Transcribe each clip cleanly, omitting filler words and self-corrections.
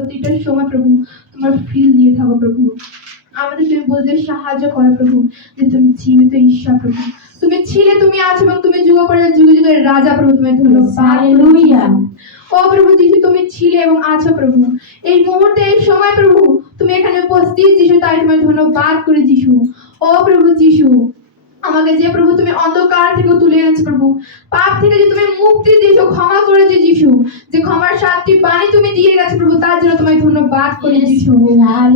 প্রতিটা সময় প্রভু তোমার ফিল দিয়ে থাকো প্রভু। আমাদের তুমি বলতে সাহায্য করো প্রভু যে তুমি জীবিত ঈশ্বর প্রভু। তুমি ছিলে, তুমি আছো এবং তুমি যুগ করে যুগে যুগের রাজা প্রভু। তুমি ধন্যবাদ। হালেলুয়া। ও প্রভু যিশু, তুমি ছিলে এবং আছো প্রভু। এই মুহূর্তে এই সময় প্রভু তুমি এখানে উপস্থিত যিশু, তাই তোমায় ধন্যবাদ করি যিশু। ও প্রভু যিশু, আমাকে যে প্রভু তুমি অন্ধকার থেকে তুলে এনেছো প্রভু, পাপ থেকে যে তুমি মুক্তি দিয়েছো, ক্ষমা করেছো যিশু, যে ক্ষমার 7টি বাণী তুমি দিয়ে গেছো প্রভু, তার জন্য তোমায় ধন্যবাদ করি যিশু।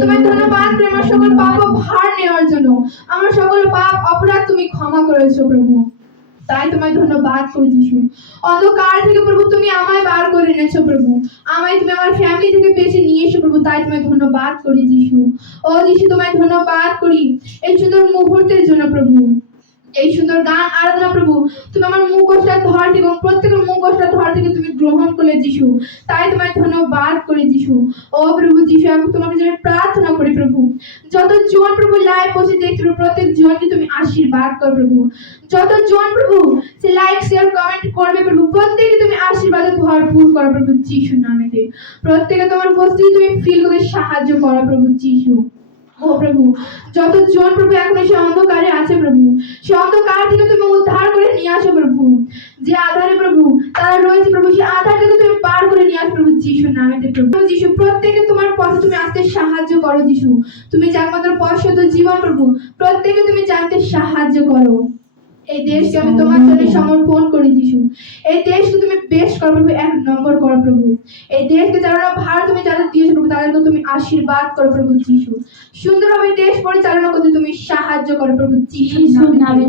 তোমায় ধন্যবাদ করি আমার সকল পাপ ও ভার নেওয়ার জন্য। আমার সকল পাপ অপরাধ তুমি ক্ষমা করেছো প্রভু, তাই তোমায় ধন্যবাদ করি যিশু। অন্ধকার থেকে প্রভু তুমি আমায় বার করে এনেছো প্রভু, আমায় তুমি আমার ফ্যামিলি থেকে বেছে নিয়ে এসো প্রভু, তাই তোমায় ধন্যবাদ করি যিশু। ও যিশু, তোমায় ধন্যবাদ করি এই সুন্দর মুহূর্তের জন্য প্রভু, এই সুন্দর গান আরাধনা প্রভু তুমি আমার মুখোশটা ধর এবং প্রত্যেকের মুখোশটা ধর থেকে তুমি গ্রহণ করলে যিশু, তাই তোমায় ধন্যবাদ করি যিশু। ও প্রভু যিশু, আমি তোমাকে জন্য প্রার্থনা করি প্রভু, যতজন প্রভু লাইভ বসে দেখছে প্রত্যেক জনকে তুমি আশীর্বাদ কর প্রভু। যতজন প্রভু সে লাইক শেয়ার কমেন্ট করবে প্রভু, প্রত্যেকে তুমি আশীর্বাদে ভরপুর করো প্রভু যিশুর নামেতে। প্রত্যেকে তোমার উপস্থিতি তুমি ফিল করে সাহায্য করো প্রভু যিশু। ও প্রভু, যতজন প্রভু এখন সে অন্ধকারে আছে প্রভু, সে অন্ধকার থেকে তুমি উদ্ধার করে নিয়ে আসো প্রভু। যে আধারে প্রভু তারা রয়েছে প্রভু, সে আধার থেকে তুমি পার করে নিয়ে আসো প্রভু যিশুর নামেতে প্রভু যিশু। প্রত্যেকে তোমার পথে তুমি আসতে সাহায্য করো যিশু। তুমি যে একমাত্র পথ জীবন প্রভু, প্রত্যেকে তুমি জানতে সাহায্য করো। এই দেশকে আমি তোমার জন্য সমর্পণ করি যিশু। এই দেশকে তুমি বেশ করো প্রভু, 1 নম্বর করো প্রভু। এই দেশকে যারা ভার তুমি যাদের দিয়েছো প্রভু, তাদেরকে তুমি আশীর্বাদ করো প্রভু যিশু। সুন্দরভাবে দেশ পরিচালনা করতে তুমি সাহায্য করো প্রভু যিশুর নামে।